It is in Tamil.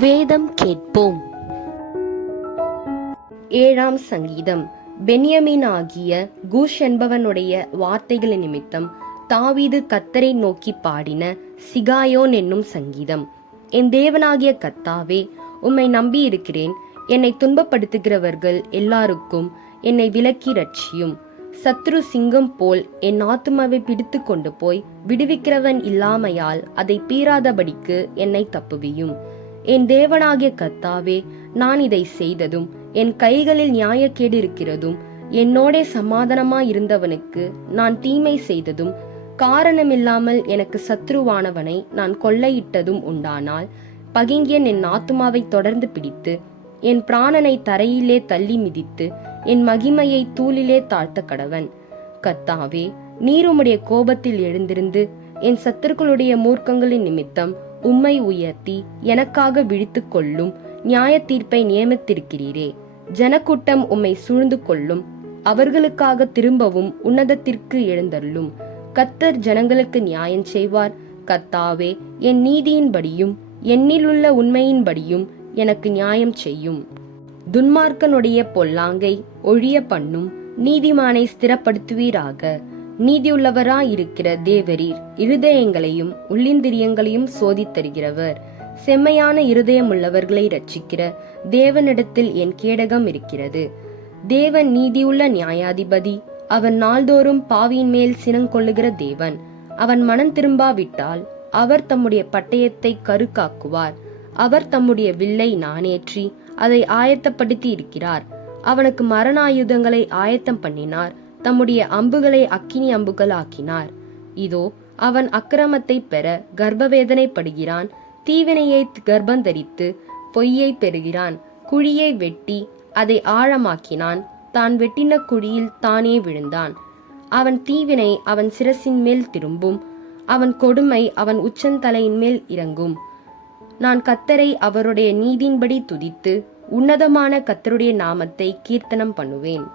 வேதம் கேட்போம். ஏழாம் சங்கீதம். பென்யமின் ஆகிய கூஷ் என்பவனுடைய வார்த்தைகளின் நிமித்தம் தாவீது கத்தரை நோக்கி பாடின சிகாயோன் என்னும் சங்கீதம். என் தேவனாகிய கத்தாவே உம்மை நம்பி இருக்கிறேன் என்னை துன்பப்படுத்துகிறவர்கள் எல்லாருக்கும் என்னை விலக்கி ரட்சியும் சத்ரு சிங்கம் போல் என் ஆத்துமாவை பிடித்து கொண்டு போய் விடுவிக்கிறவன் இல்லாமையால் அதை பீறாதபடிக்கு என்னை தப்புவியும். என் தேவனாகிய கத்தாவே நான் இதை செய்ததும் என் கைகளில் நியாயக்கேடு இருக்கிறதும் என்னோடே சமாதானமாய் இருந்தவனுக்கு நான் தீமை செய்ததும் காரணமில்லாமல் எனக்கு சத்ருவானவனை நான் கொள்ளையிட்டதும் உண்டானால் பகிங்கியன் என் ஆத்துமாவை தொடர்ந்து பிடித்து என் பிராணனை தரையிலே தள்ளி மிதித்து என் மகிமையை தூளிலே தாழ்த்த கடவன். கத்தாவே நீர் உம்முடைய கோபத்தில் எழுந்திருந்து என் சத்துருக்களுடைய மூர்க்கங்களின் நிமித்தம் உம்மை உயர்த்தி எனக்காக விழித்து கொள்ளும் நியாய தீர்ப்பை நியமித்திருக்கிறீரே. ஜனக்கூட்டம் உம்மை சூழ்ந்து கொள்ளும் அவர்களுக்காக திரும்பவும் உன்னதத்திற்கு எழுந்தருளும். கத்தர் ஜனங்களுக்கு நியாயம் செய்வார். கத்தாவே என் நீதியின்படியும் என்னிலுள்ள உண்மையின்படியும் எனக்கு நியாயம் செய்யும். துன்மார்க்கனுடைய பொல்லாங்கை ஒழிய பண்ணும் நீதிமானை ஸ்திரப்படுத்துவீராக. நீதியுள்ளவராயிருக்கிற தேவரீர் இருதயங்களையும் உள்ளிந்திரியங்களையும் சோதித்தருகிறவர் செம்மையான இருதயமுள்ளவர்களை ரட்சிக்கிற தேவனிடத்தில் என் கேடகம் இருக்கிறது. தேவன் நீதியுள்ள நியாயாதிபதி அவன் நாள்தோறும் பாவியின் மேல் சினங்கொள்ளுகிற தேவன். அவன் மனம் திரும்பாவிட்டால் அவர் தம்முடைய பட்டயத்தை கருக்காக்குவார். அவர் தம்முடைய வில்லை நாணேற்றி அதை ஆயத்தப்படுத்தி இருக்கிறார். அவனுக்கு மரணாயுதங்களை ஆயத்தம் பண்ணினார். தம்முடைய அம்புகளை அக்கினி அம்புகள் ஆக்கினார் இதோ அவன் அக்கிரமத்தை பெற கர்ப்பவேதனைப்படுகிறான் தீவினையை கர்ப்பந்தரித்து பொய்யை பெறுகிறான் குழியை வெட்டி அதை ஆழமாக்கினான் தான் வெட்டின குழியில் தானே விழுந்தான். அவன் தீவினை அவன் சிரசின் மேல் திரும்பும் அவன் கொடுமை அவன் உச்சந்தலையின் மேல் இறங்கும். நான் கத்தரை அவருடைய நீதியின்படி துதித்து உன்னதமான கத்தருடைய நாமத்தை கீர்த்தனம் பண்ணுவேன்.